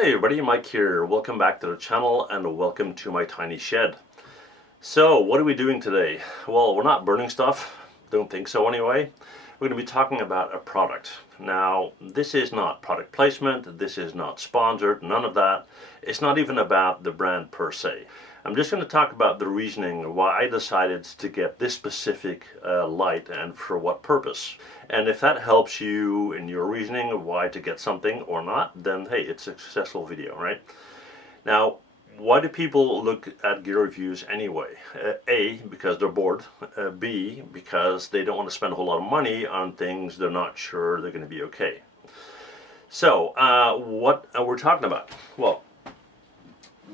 Hey everybody, Mike here. Welcome back to the channel and welcome to my tiny shed. So what are we doing today? Well, we're not burning stuff. Don't think so anyway. We're going to be talking about a product. Now, this is not product placement. This is not sponsored. None of that. It's not even about the brand per se. I'm just going to talk about the reasoning why I decided to get this specific light and for what purpose. And if that helps you in your reasoning of why to get something or not, then hey, it's a successful video, right? Now, why do people look at gear reviews anyway? A, because they're bored. B, because they don't want to spend a whole lot of money on things they're not sure they're going to be okay. So, what we're talking about? Well,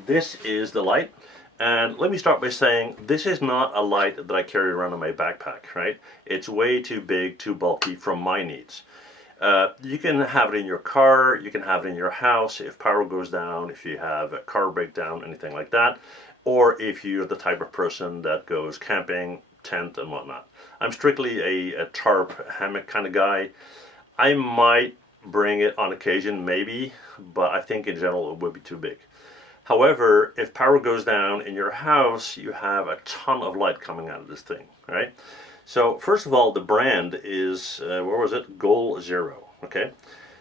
this is the light. And let me start by saying this is not a light that I carry around in my backpack, right? It's way too big, too bulky for my needs. You can have it in your car, you can have it in your house if power goes down, if you have a car breakdown, anything like that, or if you're the type of person that goes camping, tent and whatnot. I'm strictly a tarp, hammock kind of guy. I might bring it on occasion, maybe, but I think in general it would be too big. However, if power goes down in your house, you have a ton of light coming out of this thing, right? So first of all, the brand is, where was it? GoalZero, okay?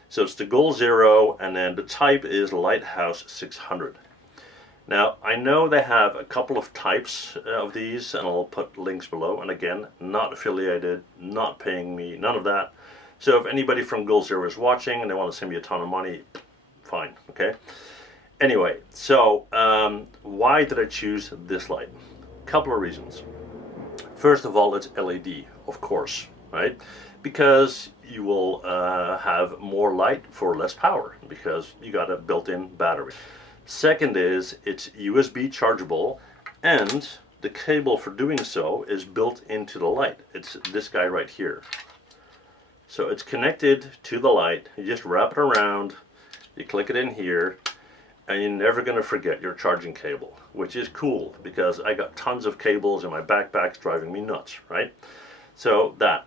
So it's the GoalZero, and then the type is Lighthouse600. Now, I know they have a couple of types of these, and I'll put links below. And again, not affiliated, not paying me, none of that. So if anybody from GoalZero is watching and they want to send me a ton of money, fine, okay? Anyway, so why did I choose this light? A couple of reasons. First of all, it's LED, of course, right? Because you will have more light for less power because you got a built-in battery. Second is it's USB chargeable, and the cable for doing so is built into the light. It's this guy right here. So it's connected to the light. You just wrap it around, you click it in here, and you're never going to forget your charging cable, which is cool because I got tons of cables in my backpacks driving me nuts, right? So that.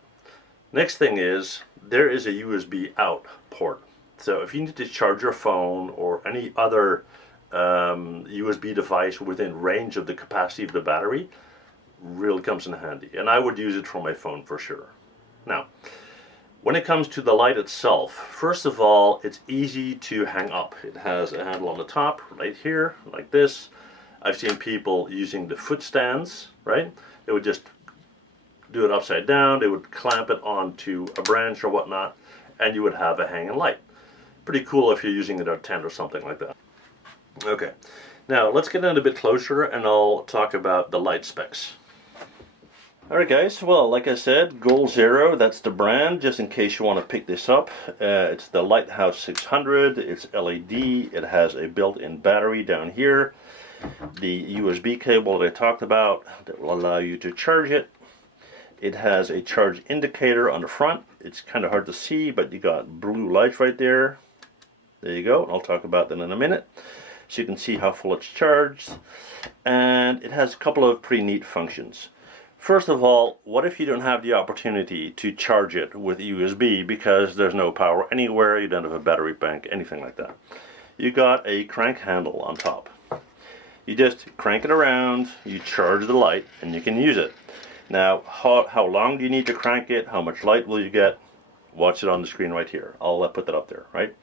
Next thing is there is a USB out port. So if you need to charge your phone or any other USB device within range of the capacity of the battery, really comes in handy. And I would use it for my phone for sure. Now, when it comes to the light itself, first of all, it's easy to hang up. It has a handle on the top, right here, like this. I've seen people using the foot stands, right? They would just do it upside down, they would clamp it onto a branch or whatnot, and you would have a hanging light. Pretty cool if you're using it in a tent or something like that. Okay, now let's get in a bit closer and I'll talk about the light specs. Alright guys, well, like I said, GoalZero, that's the brand, just in case you want to pick this up. It's the Lighthouse600, it's LED, it has a built-in battery down here, the USB cable that I talked about that will allow you to charge it. It has a charge indicator on the front. It's kind of hard to see, but you got blue lights right there. There you go, I'll talk about that in a minute. So you can see how full it's charged. And it has a couple of pretty neat functions. First of all, what if you don't have the opportunity to charge it with USB because there's no power anywhere, you don't have a battery bank, anything like that? You got a crank handle on top. You just crank it around, you charge the light, and you can use it. Now, how long do you need to crank it? How much light will you get? Watch it on the screen right here. I'll put that up there, right?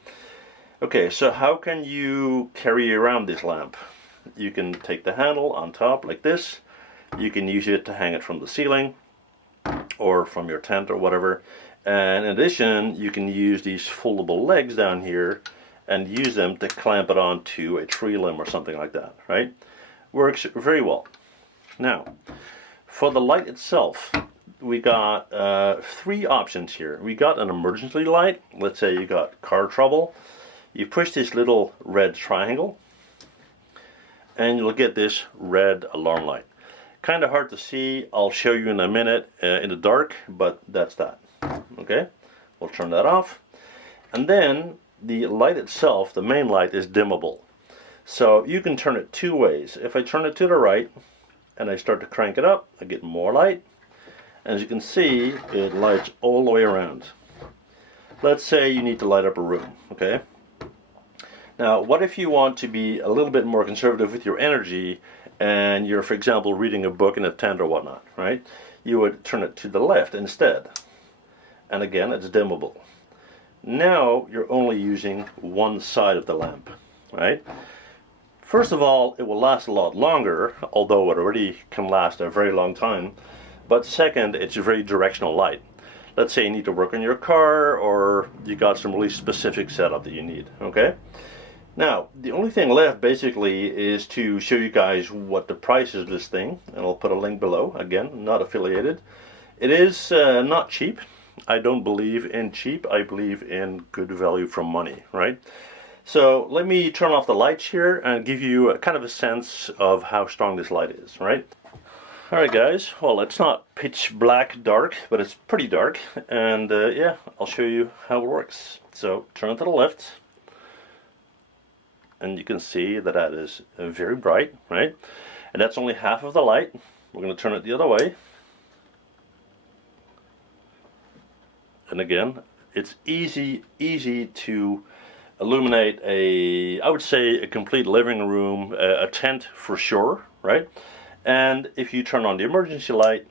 Okay, so how can you carry around this lamp? You can take the handle on top like this. You can use it to hang it from the ceiling or from your tent or whatever. And in addition, you can use these foldable legs down here and use them to clamp it onto a tree limb or something like that, right? Works very well. Now, for the light itself, we got three options here. We got an emergency light. Let's say you got car trouble. You push this little red triangle and you'll get this red alarm light. Kind of hard to see. I'll show you in a minute in the dark, but that's that. Okay, we'll turn that off. And then the light itself, the main light, is dimmable. So you can turn it two ways. If I turn it to the right and I start to crank it up, I get more light. As you can see, it lights all the way around. Let's say you need to light up a room, okay? Now, what if you want to be a little bit more conservative with your energy and you're, for example, reading a book in a tent or whatnot, right? You would turn it to the left instead. And again, it's dimmable. Now you're only using one side of the lamp, right? First of all, it will last a lot longer, although it already can last a very long time. But second, it's a very directional light. Let's say you need to work on your car, or you got some really specific setup that you need, okay? Now, the only thing left basically is to show you guys what the price is of this thing, and I'll put a link below. Again, not affiliated. It is not cheap. I don't believe in cheap. I believe in good value for money, right? So let me turn off the lights here and give you a kind of a sense of how strong this light is, right? Alright guys, well, it's not pitch black dark, but it's pretty dark, and yeah, I'll show you how it works. So turn it to the left, and you can see that that is very bright, right? And that's only half of the light. We're going to turn it the other way. And again, it's easy to illuminate I would say a complete living room, a tent for sure, right? And if you turn on the emergency light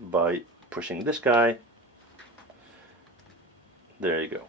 by pushing this guy, there you go.